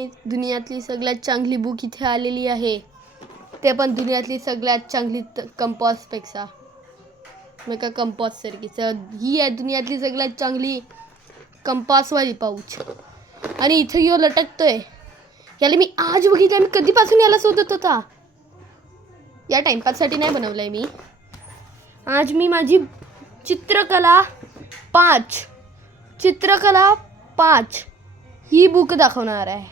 आणि दुनियातली सगळ्यात चांगली बुक इथे आलेली आहे, ते पण दुनियातली सगळ्यात चांगली कंपॉसपेक्षा. मग का कंपॉस सारखीच ही आहे दुनियातली सगळ्यात चांगली कंपासवाली पाऊच. आणि इथे यो लटकतोय. याला मी आज बघितलं, मी कधीपासून याला शोधत होता. या टाइमपाससाठी नाही बनवलंय मी. आज मी माझी चित्रकला 5 ही बुक दाखवणार आहे.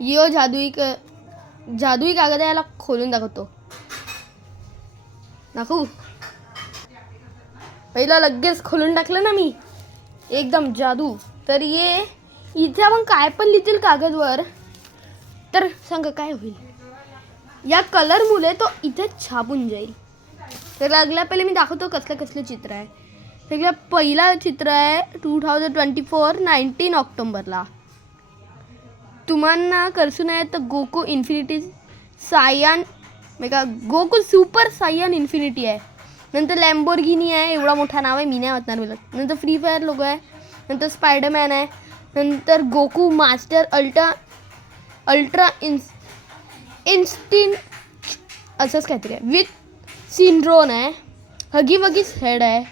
यो जादुई कागद याला खोलून दाखवतो. दाखवू? पहिला लगेच खोलून टाकलं ना मी, एकदम जादू. तर ये इथे आपण काय पण लिहितील कागदवर तर सांगा काय होईल. या कलर मुले तो इथे छापून जाईल. तर लागल्या पहिले मी दाखवतो कसलं चित्र आहे. सगळ्या पहिला चित्र आहे 2024 19 ऑक्टोबरला. तुम्हाला करसू नाही तर Goku infinity Saiyan mega Goku super Saiyan infinity आहे. नंतर लॅम्बोर्गिनी आहे, एवढा मोठा नाव आहे मी नाही वाचणार बोलत. नंतर फ्री फायर लोगो आहे. नंतर स्पायडरमॅन आहे. नंतर गोकू मास्टर अल्ट्रा इन्स्टिंट असंच काहीतरी आहे. विथ सिंड्रोन आहे. हगी वगीच हेड आहे.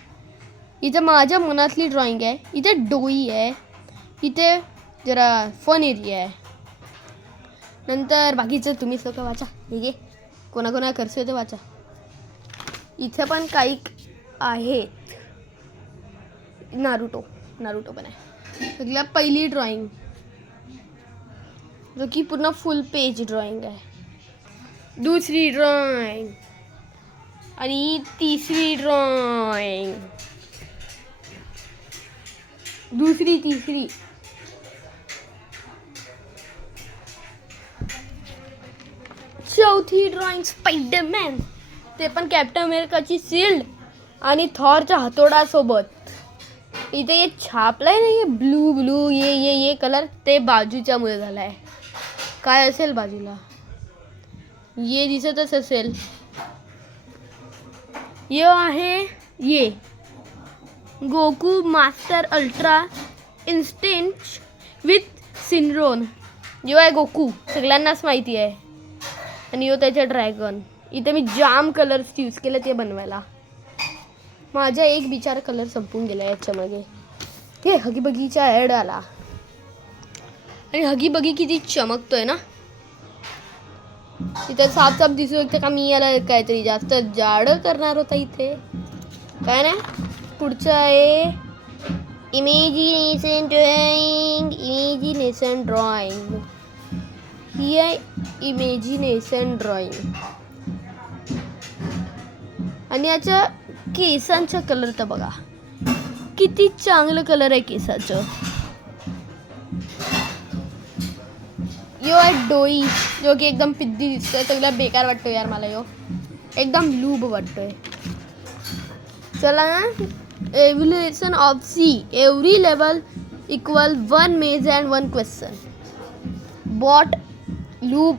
इथे माझ्या मनातली ड्रॉइंग आहे. इथे डोई आहे. इथे जरा फन एरिया आहे. नंतर बाकीचं तुम्ही सगळं वाचा. हे घे, कोणा करसू ते वाचा. इथे पण काही आहेत. नारुटो पण आहे. सगळ्या पहिली ड्रॉइंग जो की पूर्ण फुल पेज ड्रॉइंग आहे. दुसरी ड्रॉइंग आणि तिसरी ड्रॉइंग. तिसरी चौथी ड्रॉइंग स्पायडरमॅन, ते पण कॅप्टन अमेरिकाची शिल्ड आणि थॉरच्या हातोडासोबत. इथे ये छापलाय ना, ये ब्लू ये कलर ते बाजूच्या मुळे झालाय. काय असेल बाजूला ये दिसतच असेल. ये आहे ये गोकू मास्टर अल्ट्रा इन्स्टिंट विथ सिंड्रोन. यो आहे गोकू, सगळ्यांनाच माहिती आहे. आणि यो त्याच्या ड्रॅगन. इथे मी जाम कलर्स यूज केले ते बनवायला. माझा एक बिचारा कलर संपून गेला याच्यामध्ये. हे हगी बगीचा ॲड आला आणि हगी बगी किती चमकतोय ना. इथे साफ दिसू शकते का मी याला काहीतरी जास्त जाड करणार होता. इथे काय नाही. पुढचं आहे इमेजिनेशन ड्रॉइंग. ही आहे इमेजिनेशन ड्रॉइंग. आणि याच्या केसांचा कलर तर बघा किती चांगलं कलर आहे केसाचं. यो आहे डोई, जो की एकदम पिद्दी दिसतोय. सगळ्या बेकार वाटतोय यार मला. यो एकदम लूब वाटतोय. चला ना. Evaluation of C every level equal 1 maze and 1 question. Bot, loop,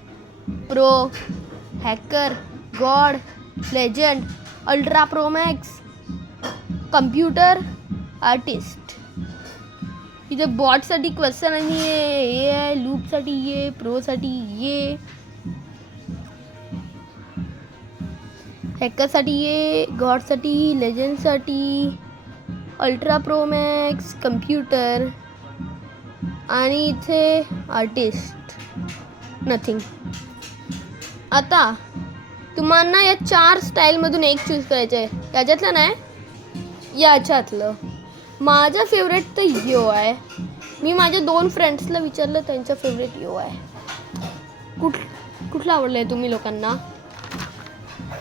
pro, hacker, god, legend, ultra pro max, computer, artist. इथे बॉटसाठी क्वेश्चन आणि ये आहे. लूपसाठी ये, प्रोसाठी ये, हॅकरसाठी ये, गॉडसाठी, लेजंडसाठी, अल्ट्रा प्रो मॅक्स, कम्प्युटर आणि इथे आर्टिस्ट. नथिंग. आता तुम्हाला या 4 स्टाईलमधून एक चूज करायचं आहे. याच्यातलं नाही, याच्यातलं. माझा फेवरेट तर यो आहे. मी माझ्या 2 फ्रेंड्सला विचारलं, त्यांचा फेवरेट यो आहे. कुठला आवडलं आहे तुम्ही लोकांना.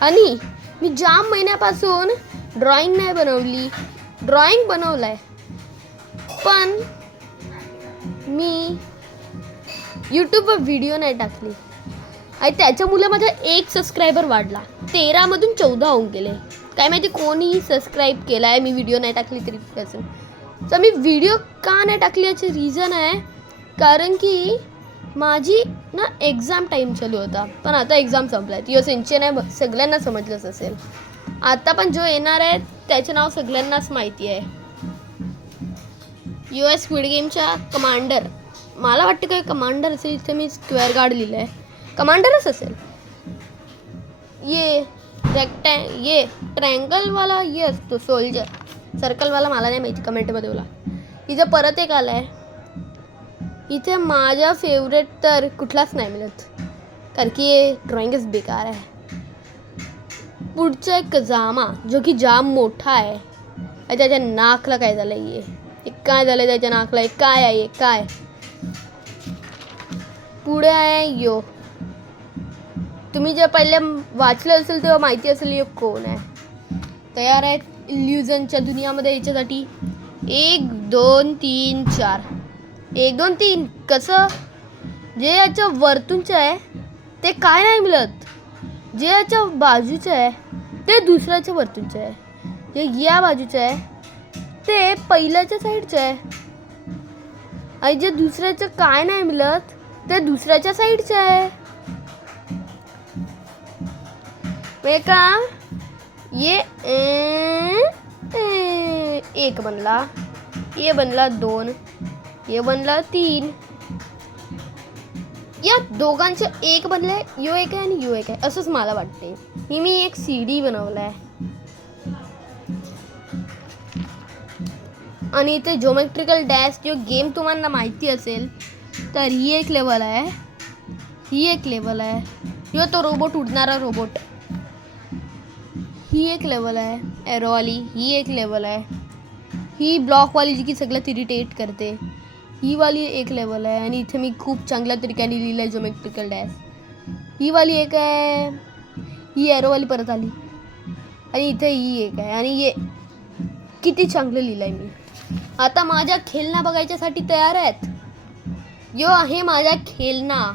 आणि मी जाम महिन्यापासून ड्रॉइंग नाही बनवली. ड्रॉइंग बनवलं आहे पण मी यूट्यूबवर व्हिडिओ नाही टाकली. आणि त्याच्यामुळे माझा 1 सबस्क्रायबर वाढला. 13 मधून 14 होऊन गेले. काय माहिती कोणी सबस्क्राईब केला आहे मी व्हिडिओ नाही टाकली तरी पासून. तर मी व्हिडिओ का नाही टाकली याचे रिझन आहे कारण की माझी ना एक्झाम टाईम चालू होता. पण आता एक्झाम संपला आहे. सिंचन आहे, सगळ्यांना समजलंच असेल. आता पण जो येणार आहे त्याचं नाव सगळ्यांनाच माहिती आहे. US स्क्विड गेमच्या कमांडर मला वाटतं काय कमांडर असेल. इथे मी स्क्वेअर गार्ड लिहिलं आहे, कमांडरच असेल. ये ये ट्रँगलवाला ये असतो सोल्जर. सर्कलवाला मला नाही माहिती, कमेंटमध्ये बोला. इथं परत एक आला आहे. इथे माझा फेवरेट तर कुठलाच नाही मिळत, कारण की ये ड्रॉइंगच बेकार आहे. पुढचा एक जामा जो की जाम मोठा आहे. त्याच्या नाकला काय झालं, ये काय झालं त्याच्या नाकला, काय आहे काय. पुढे आहे यो. तुम्ही जे पहिले वाचलं असेल तेव्हा माहिती असेल यो कोण आहे. तयार आहे इल्युजनच्या दुनियामध्ये याच्यासाठी. 1 2 3 4. 1 2 3 कसं. जे याच्या वरतूनचं आहे ते काय नाही मिळत. जे याच्या बाजूचं आहे ते दुसऱ्याच्या वरतूनचं आहे. जे या बाजूचं आहे ते पहिल्याच्या साईडचं आहे. आणि जे दुसऱ्याचं काय नाही मिळत ते दुसऱ्याच्या साईडचं आहे. म्हणजे का ये 1 बनला, ये बनला 2, ये बनला 3. या दोघांचं 1 बनलंय. यो 1 आहे आणि यो 1 आहे असंच मला वाटते. ही मी एक CD बनवलाय. आणि इथे ज्योमेट्रिकल डॅश जो गेम तुम्हाला माहिती असेल तर ही एक लेवल आहे, ही एक लेवल आहे. यो तो रोबोट, उडणारा रोबोट, ही एक लेवल आहे. एरोवाली ही एक लेवल आहे. ही ब्लॉकवाली जी की सगळ्यात इरिटेट करते, ही वाली एक लेवल आहे. आणि इथे मी खूप चांगल्या तरीक्याने लिहिलं आहे ज्योमेट्रिकल डॅश. ही वाली एक आहे, ही एरोवाली परत आली. आणि इथे ही एक आहे. आणि ये किती चांगलं लिहिलं आहे मी. आता माझ्या खेळणा बघायच्यासाठी तयार आहेत. यो आहे माझा खेळणा,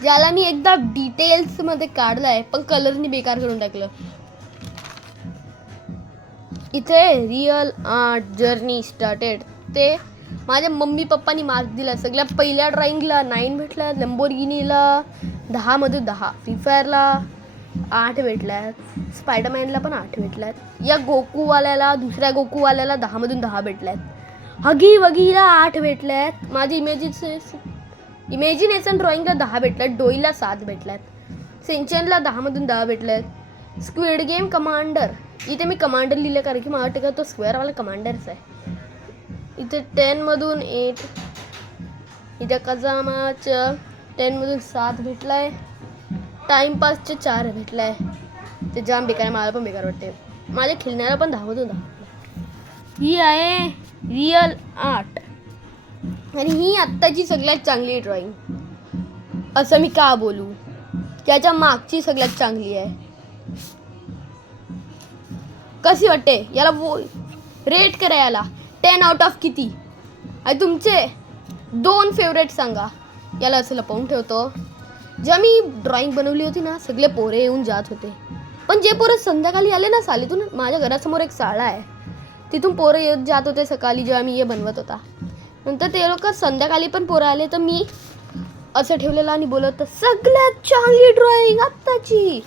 ज्याला मी एकदा डिटेल्समध्ये काढलं आहे पण कलरनी बेकार करून टाकलं. इथे रिअल आर्ट जर्नी स्टार्टेड. ते माझ्या मम्मी पप्पानी मार्क दिला. सगळ्या पहिल्या ड्रॉइंगला 9 भेटला, लॅम्बोर्गिनीला 10 मधून 10, फ्री फायरला 8 भेटल्यात, स्पायडरमॅनला पण 8 भेटल्यात. या गोकूवाल्याला, दुसऱ्या गोकूवाल्याला 10 मधून 10 भेटल्यात. हगी वगीला 8 भेटल्यात. माझी इमॅजिनेशन ड्रॉइंगला 10 भेटल्यात. डोईला 7 भेटल्यात. सिंचनला 10 मधून 10 भेटल्यात. स्क्विड गेम कमांडर, इथे मी कमांडर लिहिलं कारण की मला वाटतं तो स्क्वेअरवाला कमांडरच आहे. इथे 10 मधून 8. इथे कजामाचं 10 मधून 7 भेटलाय. टाइमपासचे 4 भेटलाय. ते जाम बेकार आहे, मला पण बेकार वाटते. माझ्या खेळण्याला पण 10 मधून 10. ही आहे रिअल आर्ट आणि ही आत्ताची सगळ्यात चांगली ड्रॉइंग असं मी का बोलू. त्याच्या मागची सगळ्यात चांगली आहे. कशी वाटते याला रेट करा. याला 10 आउट ऑफ किती. आणि तुमचे 2 फेवरेट सांगा. याला असं लपवून ठेवतो. जेव्हा मी ड्रॉइंग बनवली होती ना सगळे पोरे येऊन जात होते, पण जे पोरं संध्याकाळी आले ना सालीतून, माझ्या घरासमोर एक शाळा आहे तिथून पोरं येत जात होते सकाळी जेव्हा मी हे बनवत होता. नंतर ते लोक संध्याकाळी पण पोरं आले तर मी असं ठेवलेलं आणि बोलत होतं सगळ्यात चांगली ड्रॉइंग आत्ताची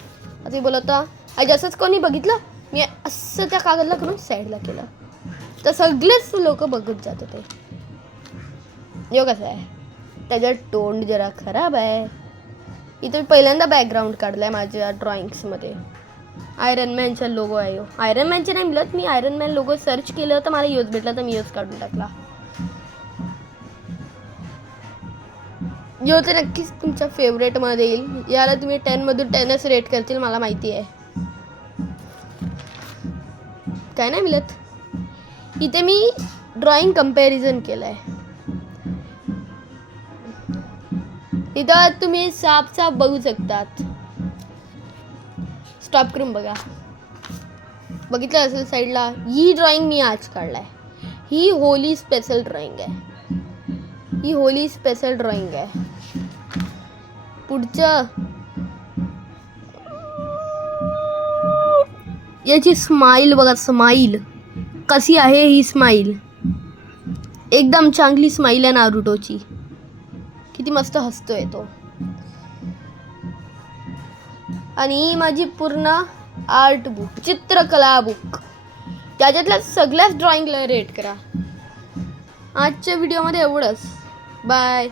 असं बोलत होता. जसंच कोणी बघितलं मी असं त्या कागदला करून साईडला केलं तर सगळेच लोक बघत जात होते. यो कसं आहे, त्याचं तोंड जरा खराब आहे. इथं पहिल्यांदा बॅकग्राऊंड काढलं आहे माझ्या ड्रॉइंग्समध्ये. आयरन मॅनचा लोगो आहे. यो आयरन मॅनचे नाही मिळत. मी आयरन मॅन लोगो सर्च केलं तर मला यूज भेटला तर मी यूज काढून टाकला. यो तर नक्कीच तुमच्या फेवरेटमध्ये येईल. याला तुम्ही 10 मधून 10च रेट करतील मला माहिती आहे. काय नाही मिळत. इथे मी ड्रॉइंग कंपॅरिझन केलं आहे. इथं तुम्ही साफ बघू शकतात. स्टॉप करून बघा. बघितलं असेल साईडला. ही ड्रॉइंग मी आज काढलाय. ही होली स्पेशल ड्रॉइंग आहे. ही होली स्पेशल ड्रॉइंग आहे. पुढचं याची स्माईल बघा. स्माईल कशी आहे. ही स्माईल एकदम चांगली स्माईल आहे नारुटोची. किती मस्त हसतोय तो. आणि ही माझी पूर्ण आर्ट बुक, चित्रकला बुक. त्याच्यातल्या सगळ्याच ड्रॉइंगला रेट करा. आजच्या व्हिडिओमध्ये एवढंच. बाय.